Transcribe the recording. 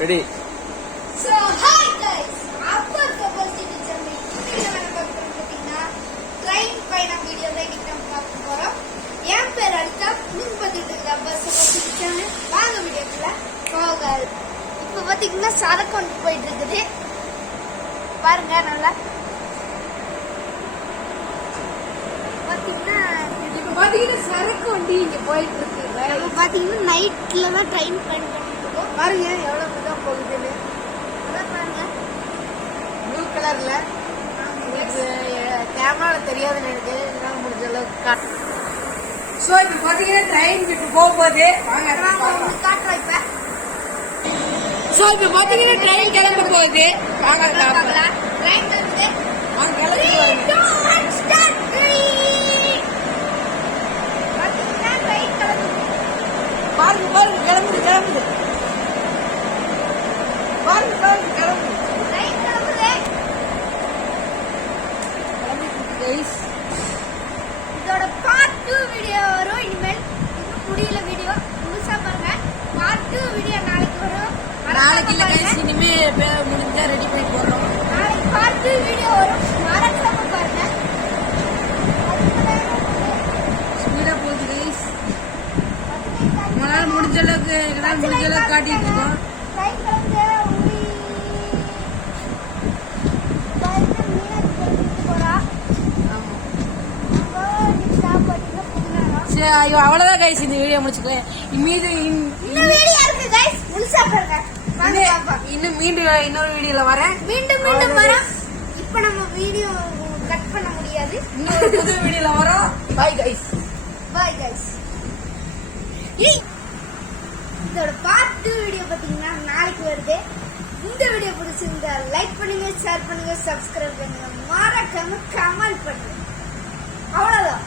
Ready. So hi guys, அப்பா கபல்சிட்டி channel இன்னைக்கு நம்ம பார்க்க போறோம்னா ட்ரெயின் பயணம் வீடியோ தான் இன்னைக்கு நம்ம பார்க்க போறோம். என் பேர் அனிதா, நீங்க பார்த்துட்டு இருக்கிற அப்பா கபல்சிட்டி சேனல். வாங்க வீடியோக்குள்ள போகலாம். இப்போ பாத்தீங்கன்னா சரக்கு வந்து போயிட்டு இருக்குது பாருங்க. நல்லா பாத்தீங்கன்னா சரக்கு வண்டி இங்க போயிட்டு இருக்கு. நம்ம பாத்தீங்கன்னா நைட்ல தான் ட்ரெயின் பயணம் பண்ணிட்டு இருக்கோம். பாருங்க எவ்வளவு தான் போகுதுன்னு. பாருங்க ப்ளூ கலர்ல கேமரால தெரியாது எனக்கு, என்னால முடிஞ்ச அளவுக்கு. ஸோ இப்போ பார்த்தீங்கன்னா ட்ரெயின் விட்டு போகும்போது காட்டுறோம் இப்ப. ஸோ இப்போ பார்த்தீங்கன்னா ட்ரெயின் கிளம்ப போகுது. வாங்க ட்ரெயின் வந்து வாங்க கிளம்பி பாருங்க பாருங்க கிளம்புது கிளம்புது பாருங்க பாருங்க கிளம்புது கைஸ். இதோட பார்ட் 2 வீடியோ வரும். இனிமேல் இன்னும் முடியல வீடியோ முழுசா பாருங்க. பார்ட் 2 வீடியோ நாளைக்கு வரும். நாளைக்கு இல்ல கைஸ், இனிமே முடிஞ்சா ரெடி பண்ணி போடுறோம். நாளைக்கு பார்ட் 2 வீடியோ வரும். மறக்காம பாருங்க. ஸ்பீடா போகுது கைஸ். நம்மளால முடிஞ்ச அளவுக்கு எங்களால் முடிஞ்ச அளவுக்கு காட்டிட்டு இருக்கோம். சரி, ஐயோ அவ்வளவுதான் கைஸ், இந்த வீடியோ முடிச்சுக்கலாம். மீது இன்னும் மீண்டும் இன்னொரு வீடியோல வரேன். மீண்டும் வரோம். இப்ப நம்ம வீடியோ கட் பண்ண முடியாது. இன்னொரு புது வீடியோல வரோம். Bye guys. Bye guys. இதோட பார்ட் 2 வீடியோ பாத்தீங்கன்னா நாளைக்கு வருது. இந்த வீடியோ பிடிச்சிருந்தா லைக் பண்ணுங்க, ஷேர் பண்ணுங்க, சப்ஸ்கிரைப் பண்ணுங்க, மறக்காம கமெண்ட் பண்ணுங்க. அவ்வளவுதான்.